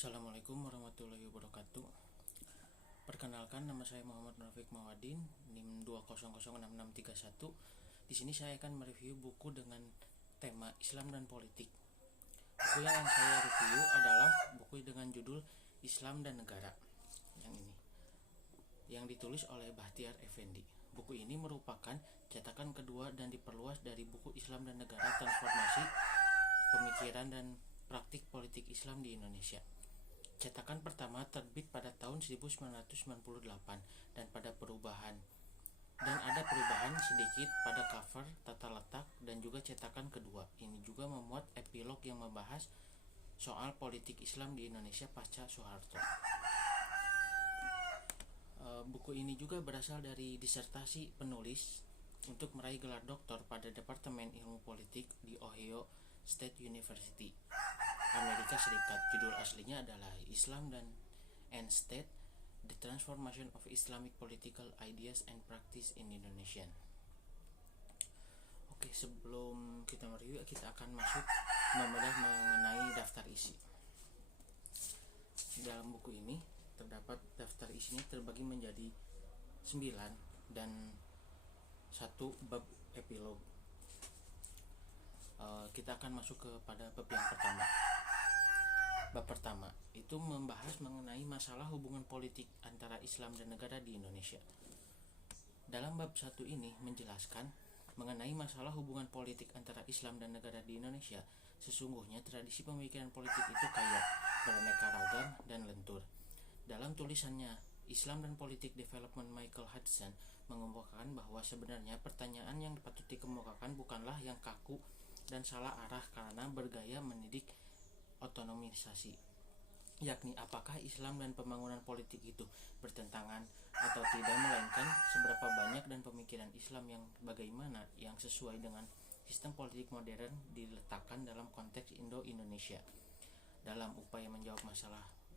Assalamualaikum warahmatullahi wabarakatuh. Perkenalkan, nama saya Muhammad Rafiq Mawadin, NIM 2006631. Di sini saya akan mereview buku dengan tema Islam dan Politik. Buku yang saya review adalah buku dengan judul Islam dan Negara, yang ini, yang ditulis oleh Bahtiar Effendi. Buku ini merupakan cetakan kedua dan diperluas dari buku Islam dan Negara, Transformasi Pemikiran dan Praktik Politik Islam di Indonesia. Cetakan pertama terbit pada tahun 1998 dan ada perubahan sedikit pada cover, tata letak, dan juga cetakan kedua. Ini juga memuat epilog yang membahas soal politik Islam di Indonesia pasca Soeharto. Buku ini juga berasal dari disertasi penulis untuk meraih gelar doktor pada Departemen Ilmu Politik di Ohio State University, Amerika Serikat. Judul aslinya adalah Islam and State: The Transformation of Islamic Political Ideas and Practice in Indonesia. Oke, sebelum kita mereview, kita akan masuk membedah mengenai daftar isi. Di dalam buku ini terdapat daftar isinya terbagi menjadi 9 dan 1 bab epilog. Kita akan masuk kepada bab yang pertama. Bab pertama itu membahas mengenai masalah hubungan politik antara Islam dan negara di Indonesia. Dalam bab 1 ini menjelaskan mengenai masalah hubungan politik antara Islam dan negara di Indonesia. Sesungguhnya tradisi pemikiran politik itu kaya, beraneka ragam, dan lentur. Dalam tulisannya Islam dan Politik Development, Michael Hudson mengemukakan bahwa sebenarnya pertanyaan yang patut dikemukakan bukanlah yang kaku dan salah arah karena bergaya mendidik otonomisasi, yakni apakah Islam dan pembangunan politik itu bertentangan atau tidak, melainkan seberapa banyak dan pemikiran Islam yang bagaimana yang sesuai dengan sistem politik modern diletakkan dalam konteks Indo-Indonesia. Dalam upaya menjawab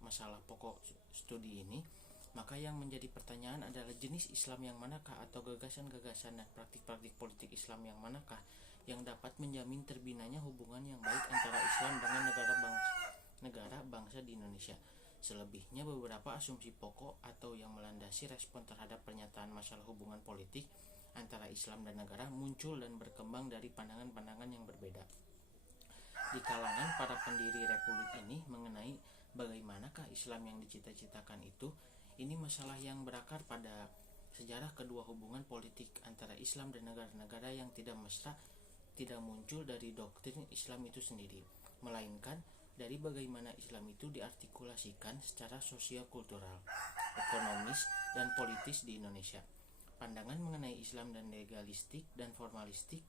masalah pokok studi ini, maka yang menjadi pertanyaan adalah jenis Islam yang manakah atau gagasan-gagasan dan praktik-praktik politik Islam yang manakah yang dapat menjamin terbinanya hubungan yang baik antara Islam dengan negara bangsa di Indonesia. Selebihnya, beberapa asumsi pokok atau yang melandasi respon terhadap pernyataan masalah hubungan politik antara Islam dan negara muncul dan berkembang dari pandangan-pandangan yang berbeda di kalangan para pendiri republik ini mengenai bagaimanakah Islam yang dicita-citakan itu. Ini masalah yang berakar pada sejarah kedua hubungan politik antara Islam dan negara-negara yang tidak mesra tidak muncul dari doktrin Islam itu sendiri, melainkan dari bagaimana Islam itu diartikulasikan secara sosio-kultural, ekonomis, dan politis di Indonesia. Pandangan mengenai Islam dan legalistik dan formalistik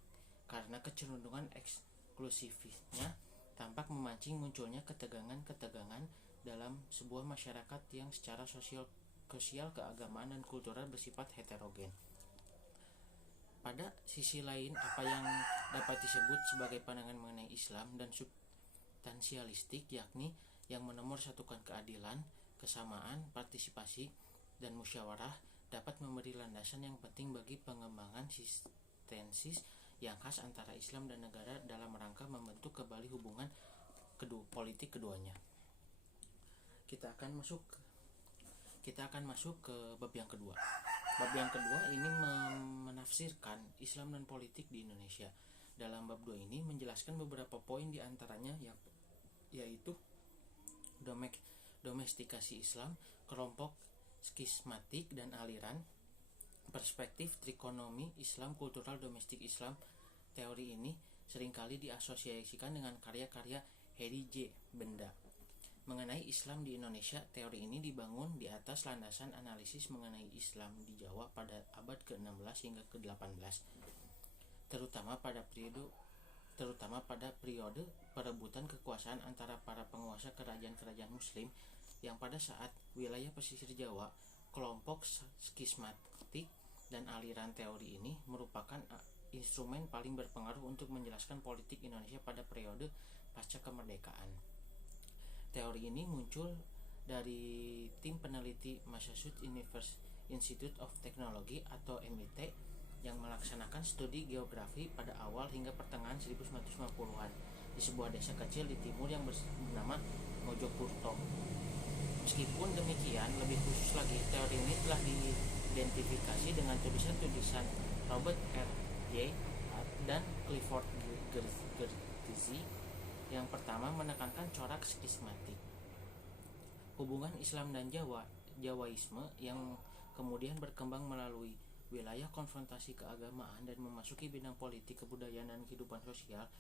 karena kecenderungan eksklusifnya tampak memancing munculnya ketegangan-ketegangan dalam sebuah masyarakat yang secara sosial, keagamaan, dan kultural bersifat heterogen. Pada sisi lain, apa yang dapat disebut sebagai pandangan mengenai Islam dan substansialistik, yakni yang menomorsatukan keadilan, kesamaan, partisipasi, dan musyawarah, dapat memberi landasan yang penting bagi pengembangan sintesis yang khas antara Islam dan negara dalam rangka membentuk kembali hubungan politik keduanya. Kita akan masuk ke bab yang kedua. Bab yang kedua ini menafsirkan Islam dan politik di Indonesia. Dalam bab 2 ini menjelaskan beberapa poin di antaranya yaitu domestikasi Islam, kelompok skismatik dan aliran, perspektif trikonomi Islam, kultural domestik Islam. Teori ini seringkali diasosiasikan dengan karya-karya Heri J. Benda. Mengenai Islam di Indonesia, teori ini dibangun di atas landasan analisis mengenai Islam di Jawa pada abad ke-16 hingga ke-18, terutama pada periode perebutan kekuasaan antara para penguasa kerajaan-kerajaan Muslim yang pada saat wilayah pesisir Jawa. Kelompok skismatik dan aliran teori ini merupakan instrumen paling berpengaruh untuk menjelaskan politik Indonesia pada periode pasca kemerdekaan. Teori ini muncul dari tim peneliti Massachusetts Institute of Technology atau MIT yang melaksanakan studi geografi pada awal hingga pertengahan 1950-an di sebuah desa kecil di timur yang bernama Mojokerto. Meskipun demikian, lebih khusus lagi, teori ini telah diidentifikasi dengan tulisan-tulisan Robert R. J. dan Clifford Geertz yang pertama menekankan corak skismatik hubungan Islam dan Jawaisme yang kemudian berkembang melalui wilayah konfrontasi keagamaan dan memasuki bidang politik, kebudayaan, dan kehidupan sosial.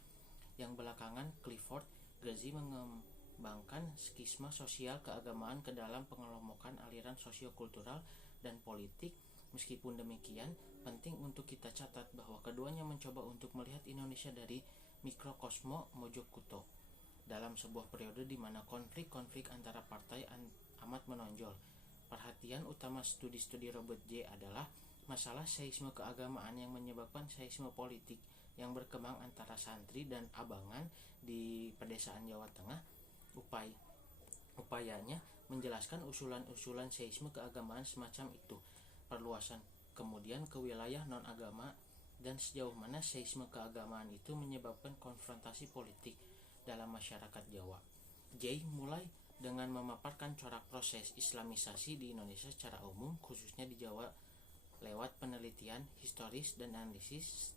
Yang belakangan Clifford Geertz mengembangkan skisma sosial keagamaan ke dalam pengelompokan aliran sosiokultural dan politik. Meskipun demikian, penting untuk kita catat bahwa keduanya mencoba untuk melihat Indonesia dari mikrokosmo Mojokerto dalam sebuah periode di mana konflik-konflik antara partai amat menonjol. Perhatian utama studi-studi Robert J. adalah masalah seisme keagamaan yang menyebabkan seisme politik yang berkembang antara santri dan abangan di pedesaan Jawa Tengah. Upayanya menjelaskan usulan-usulan seisme keagamaan semacam itu, perluasan kemudian ke wilayah non-agama, dan sejauh mana seisme keagamaan itu menyebabkan konfrontasi politik dalam masyarakat Jawa. J. mulai dengan memaparkan corak proses Islamisasi di Indonesia secara umum, khususnya di Jawa, lewat penelitian historis dan analisis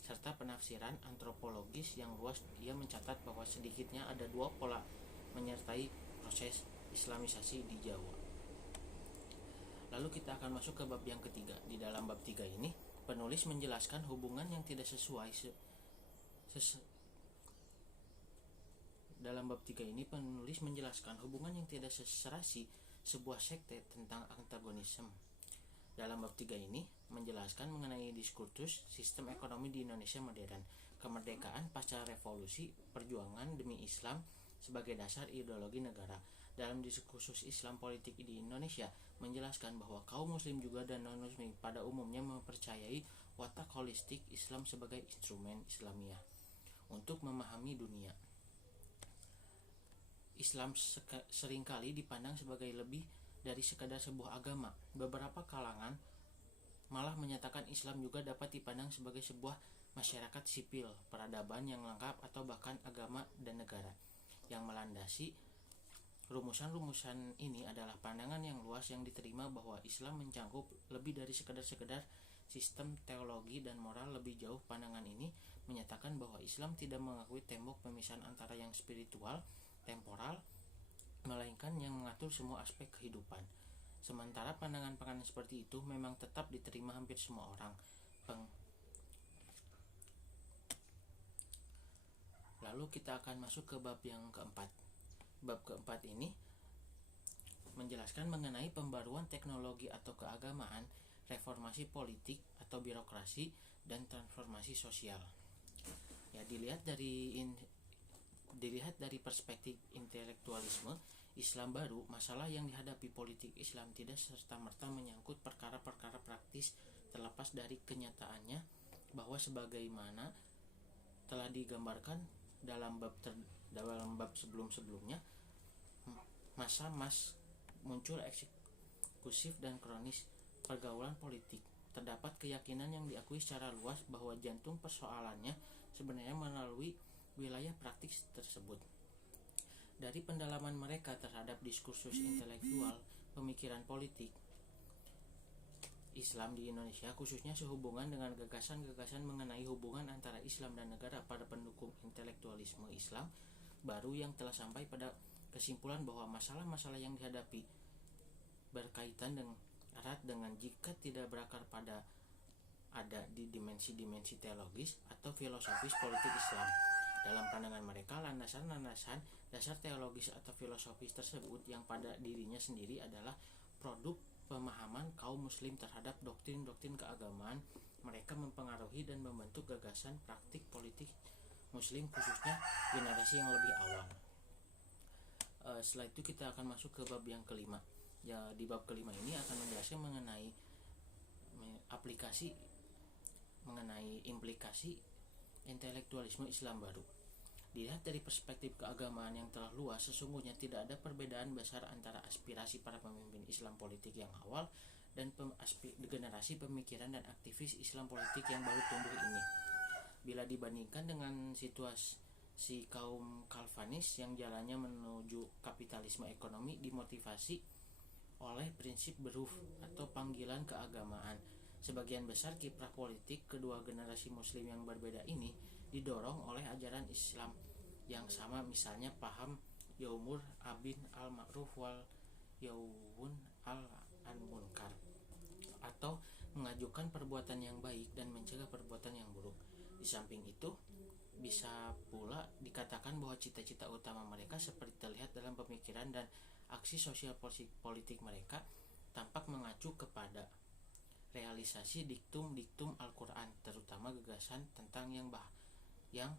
serta penafsiran antropologis yang luas. Ia mencatat bahwa sedikitnya ada 2 pola menyertai proses Islamisasi di Jawa. Lalu kita akan masuk ke bab yang ketiga. Di dalam bab 3 ini, penulis menjelaskan hubungan yang tidak sesuai dalam bab 3 ini penulis menjelaskan hubungan yang tidak seserasi sebuah sekte tentang antagonisme. Dalam bab 3 ini menjelaskan mengenai diskursus sistem ekonomi di Indonesia modern, kemerdekaan pasca revolusi, perjuangan demi Islam sebagai dasar ideologi negara. Dalam diskursus Islam politik di Indonesia menjelaskan bahwa kaum muslim juga dan non-muslim pada umumnya mempercayai watak holistik Islam sebagai instrumen Islamiyah untuk memahami dunia. Islam seringkali dipandang sebagai lebih dari sekadar sebuah agama. Beberapa kalangan malah menyatakan Islam juga dapat dipandang sebagai sebuah masyarakat sipil, peradaban yang lengkap, atau bahkan agama dan negara. Yang melandasi rumusan-rumusan ini adalah pandangan yang luas yang diterima bahwa Islam mencangkup lebih dari sekedar sistem teologi dan moral. Lebih jauh, pandangan ini menyatakan bahwa Islam tidak mengakui tembok pemisahan antara yang spiritual, temporal, melainkan yang mengatur semua aspek kehidupan. Sementara pandangan-pandangan seperti itu memang tetap diterima hampir semua orang. Lalu kita akan masuk ke bab yang keempat. Bab keempat ini menjelaskan mengenai pembaruan teknologi atau keagamaan, reformasi politik atau birokrasi, dan transformasi sosial. Ya, dilihat dari perspektif intelektualisme Islam baru, masalah yang dihadapi politik Islam tidak serta-merta menyangkut perkara-perkara praktis, terlepas dari kenyataannya bahwa sebagaimana telah digambarkan dalam bab sebelum-sebelumnya, masa-mas muncul eksekutif dan kronis pergaulan politik. Terdapat keyakinan yang diakui secara luas bahwa jantung persoalannya sebenarnya melalui wilayah praktis tersebut. Dari pendalaman mereka terhadap diskursus intelektual pemikiran politik Islam di Indonesia, khususnya sehubungan dengan gagasan-gagasan mengenai hubungan antara Islam dan negara pada pendukung intelektualisme Islam baru yang telah sampai pada kesimpulan bahwa masalah-masalah yang dihadapi berkaitan erat dengan, jika tidak berakar pada, ada di dimensi-dimensi teologis atau filosofis politik Islam. Dalam pandangan mereka, landasan-landasan dasar teologis atau filosofis tersebut yang pada dirinya sendiri adalah produk pemahaman kaum muslim terhadap doktrin-doktrin keagamaan. Mereka mempengaruhi dan membentuk gagasan praktik politik muslim, khususnya generasi yang lebih awal. Setelah itu kita akan masuk ke bab yang kelima. Ya, di bab kelima ini akan menjelaskan mengenai implikasi intelektualisme Islam baru. Dilihat dari perspektif keagamaan yang telah luas, sesungguhnya tidak ada perbedaan besar antara aspirasi para pemimpin Islam politik yang awal dan generasi pemikiran dan aktivis Islam politik yang baru tumbuh ini. Bila dibandingkan dengan si kaum Calvinis yang jalannya menuju kapitalisme ekonomi dimotivasi oleh prinsip beruf atau panggilan keagamaan. Sebagian besar kiprah politik kedua generasi muslim yang berbeda ini didorong oleh ajaran Islam yang sama, misalnya paham yaumur abin al-ma'ruf wal yaumun al-munkar, atau mengajukan perbuatan yang baik dan mencegah perbuatan yang buruk. Di samping itu, bisa pula dikatakan bahwa cita-cita utama mereka seperti terlihat dalam pemikiran dan aksi sosial politik mereka tampak mengacu kepada realisasi diktum-diktum Al-Quran, terutama gagasan tentang yang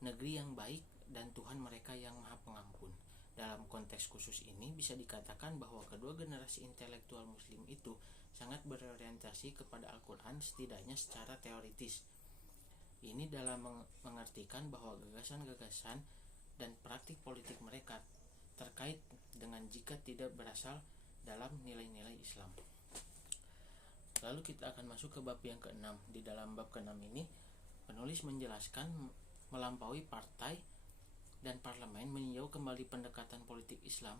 negeri yang baik dan Tuhan mereka yang Maha Pengampun. Dalam konteks khusus ini bisa dikatakan bahwa kedua generasi intelektual muslim itu sangat berorientasi kepada Al-Quran, setidaknya secara teoritis. Ini dalam mengartikan bahwa gagasan-gagasan dan praktik politik mereka terkait dengan jika tidak berasal dalam nilai-nilai Islam. Lalu kita akan masuk ke bab yang ke-6. Di dalam bab ke-6 ini, penulis menjelaskan melampaui partai dan parlemen meninjau kembali pendekatan politik Islam.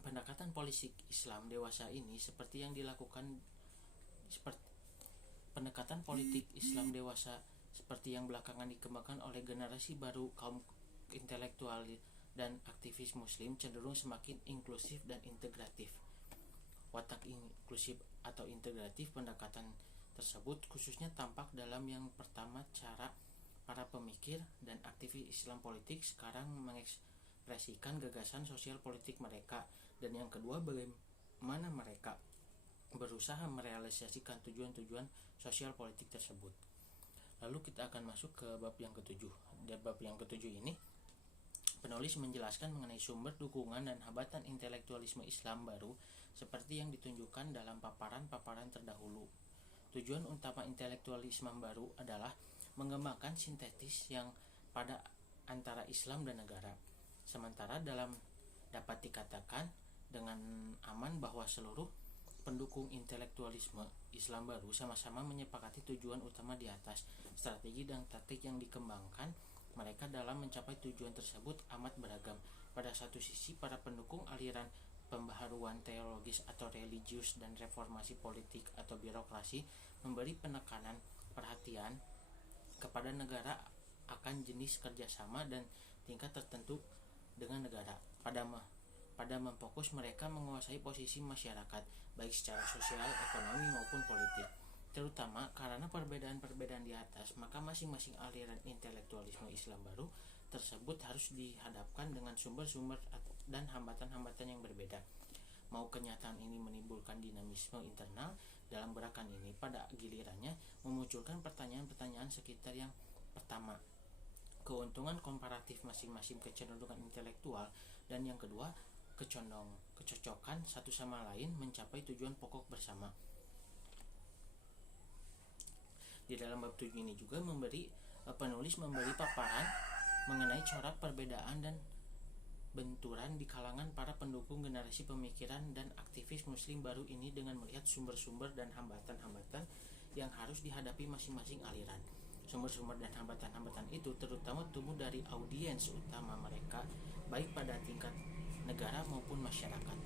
Pendekatan politik Islam dewasa ini seperti yang dilakukan pendekatan politik Islam dewasa seperti yang belakangan dikembangkan oleh generasi baru kaum intelektual dan aktivis muslim cenderung semakin inklusif dan integratif. Watak inklusif atau integratif pendekatan tersebut khususnya tampak dalam yang pertama, cara para pemikir dan aktivis Islam politik sekarang mengekspresikan gagasan sosial politik mereka, dan yang kedua, bagaimana mereka berusaha merealisasikan tujuan-tujuan sosial politik tersebut. Lalu kita akan masuk ke bab yang ke-7. Di bab yang ke-7 ini, penulis menjelaskan mengenai sumber dukungan dan hambatan intelektualisme Islam baru seperti yang ditunjukkan dalam paparan-paparan terdahulu. Tujuan utama intelektualisme baru adalah mengembangkan sintetis yang pada antara Islam dan negara. Sementara dapat dikatakan dengan aman bahwa seluruh pendukung intelektualisme Islam baru sama-sama menyepakati tujuan utama di atas. Strategi dan taktik yang dikembangkan mereka dalam mencapai tujuan tersebut amat beragam. Pada satu sisi, para pendukung aliran pembaharuan teologis atau religius dan reformasi politik atau birokrasi memberi penekanan perhatian kepada negara akan jenis kerjasama dan tingkat tertentu dengan negara. Pada memfokus mereka menguasai posisi masyarakat, baik secara sosial, ekonomi maupun politik. Terutama karena perbedaan-perbedaan di atas, maka masing-masing aliran intelektualisme Islam baru tersebut harus dihadapkan dengan sumber-sumber dan hambatan-hambatan yang berbeda. Mau kenyataan ini menimbulkan dinamisme internal dalam gerakan ini, pada gilirannya memunculkan pertanyaan-pertanyaan sekitar. Yang pertama, keuntungan komparatif masing-masing kecenderungan intelektual, dan yang kedua, kecocokan satu sama lain mencapai tujuan pokok bersama. Di dalam bab 7 ini juga penulis memberi paparan mengenai corak perbedaan dan benturan di kalangan para pendukung generasi pemikiran dan aktivis muslim baru ini dengan melihat sumber-sumber dan hambatan-hambatan yang harus dihadapi masing-masing aliran. Sumber-sumber dan hambatan-hambatan itu terutama tumbuh dari audiens utama mereka, baik pada tingkat negara maupun masyarakat.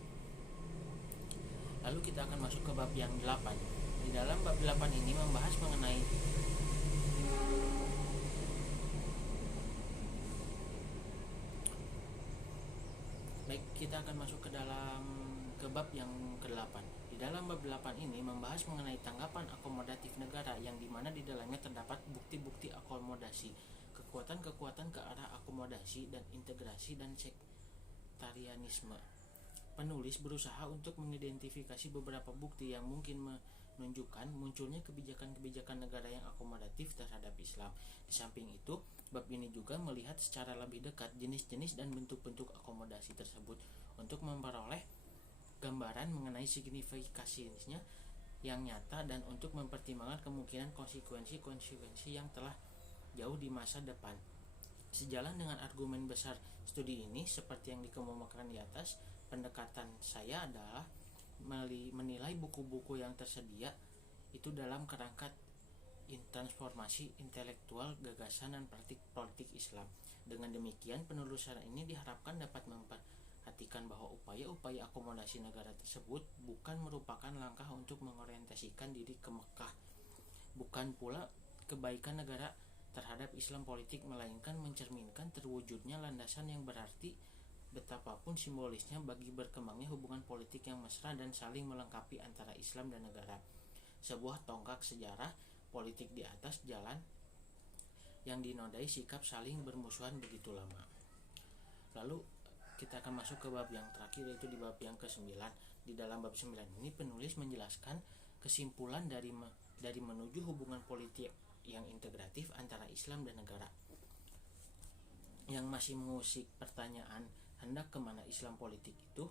Lalu kita akan masuk ke bab yang 8. Di dalam bab 8 ini membahas mengenai kita akan masuk ke bab yang ke-8. Di dalam bab 8 ini membahas mengenai tanggapan akomodatif negara, yang dimana di dalamnya terdapat bukti-bukti akomodasi, kekuatan-kekuatan ke arah akomodasi dan integrasi dan sektarianisme. Penulis berusaha untuk mengidentifikasi beberapa bukti yang mungkin menunjukkan munculnya kebijakan-kebijakan negara yang akomodatif terhadap Islam. Di samping itu, bab ini juga melihat secara lebih dekat jenis-jenis dan bentuk-bentuk akomodasi tersebut untuk memperoleh gambaran mengenai signifikasinya yang nyata dan untuk mempertimbangkan kemungkinan konsekuensi-konsekuensi yang telah jauh di masa depan. Sejalan dengan argumen besar studi ini, seperti yang dikemukakan di atas, pendekatan saya adalah menilai buku-buku yang tersedia itu dalam kerangka transformasi intelektual, gagasan, dan praktik politik Islam. Dengan demikian, penelusuran ini diharapkan dapat memperhatikan bahwa upaya-upaya akomodasi negara tersebut bukan merupakan langkah untuk mengorientasikan diri ke Mekah, bukan pula kebaikan negara terhadap Islam politik, melainkan mencerminkan terwujudnya landasan yang berarti betapapun simbolisnya bagi berkembangnya hubungan politik yang mesra dan saling melengkapi antara Islam dan negara. Sebuah tonggak sejarah politik di atas jalan yang dinodai sikap saling bermusuhan begitu lama. Lalu kita akan masuk ke bab yang terakhir, yaitu di bab yang ke-9. Di dalam bab 9 ini penulis menjelaskan kesimpulan dari menuju hubungan politik yang integratif antara Islam dan negara. Yang masih mengusik pertanyaan hendak kemana Islam politik itu,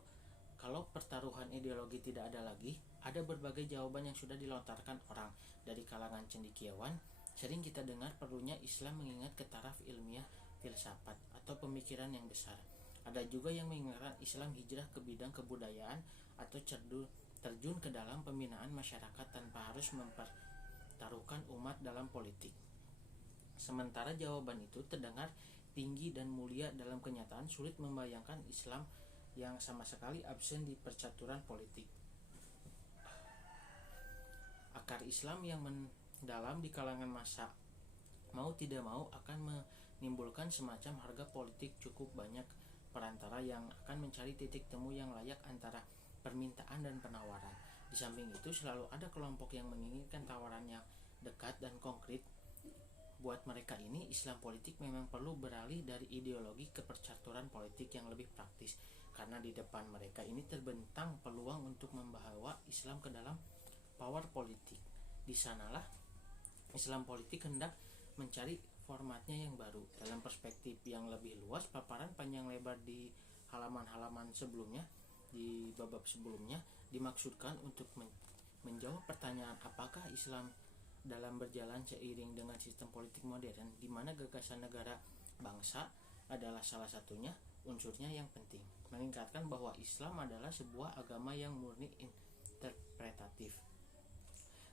kalau pertaruhan ideologi tidak ada lagi, ada berbagai jawaban yang sudah dilontarkan orang. Dari kalangan cendekiawan, sering kita dengar perlunya Islam mengingat ke taraf ilmiah filsafat atau pemikiran yang besar. Ada juga yang mengingatkan Islam hijrah ke bidang kebudayaan atau terjun ke dalam pembinaan masyarakat tanpa harus mempertaruhkan umat dalam politik. Sementara jawaban itu terdengar tinggi dan mulia, dalam kenyataan sulit membayangkan Islam yang sama sekali absen di percaturan politik. Akar Islam yang mendalam di kalangan massa mau tidak mau akan menimbulkan semacam harga politik. Cukup banyak perantara yang akan mencari titik temu yang layak antara permintaan dan penawaran. Di samping itu selalu ada kelompok yang menginginkan tawaran yang dekat dan konkret. Buat mereka ini, Islam politik memang perlu beralih dari ideologi ke percaturan politik yang lebih praktis, karena di depan mereka ini terbentang peluang untuk membawa Islam ke dalam power politik. Di sanalah Islam politik hendak mencari formatnya yang baru. Dalam perspektif yang lebih luas, paparan panjang lebar di halaman-halaman sebelumnya, di bab sebelumnya, dimaksudkan untuk menjawab pertanyaan apakah Islam dalam berjalan seiring dengan sistem politik modern, di mana gagasan negara bangsa adalah salah satunya unsurnya yang penting, mengingatkan bahwa Islam adalah sebuah agama yang murni interpretatif.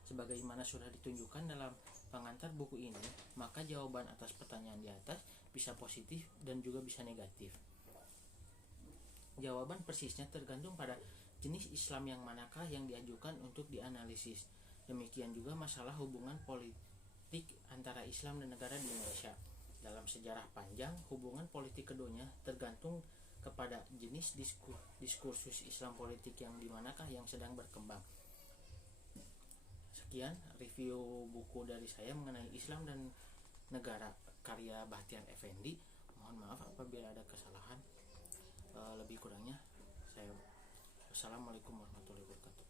Sebagaimana sudah ditunjukkan dalam pengantar buku ini, maka jawaban atas pertanyaan di atas bisa positif dan juga bisa negatif. Jawaban persisnya tergantung pada jenis Islam yang manakah yang diajukan untuk dianalisis. Demikian juga masalah hubungan politik antara Islam dan negara di Indonesia. Dalam sejarah panjang, hubungan politik keduanya tergantung kepada jenis diskursus Islam politik yang dimanakah yang sedang berkembang. Sekian review buku dari saya mengenai Islam dan Negara karya Bahtiar Effendi. Mohon maaf apabila ada kesalahan. Lebih kurangnya saya. Wassalamualaikum warahmatullahi wabarakatuh.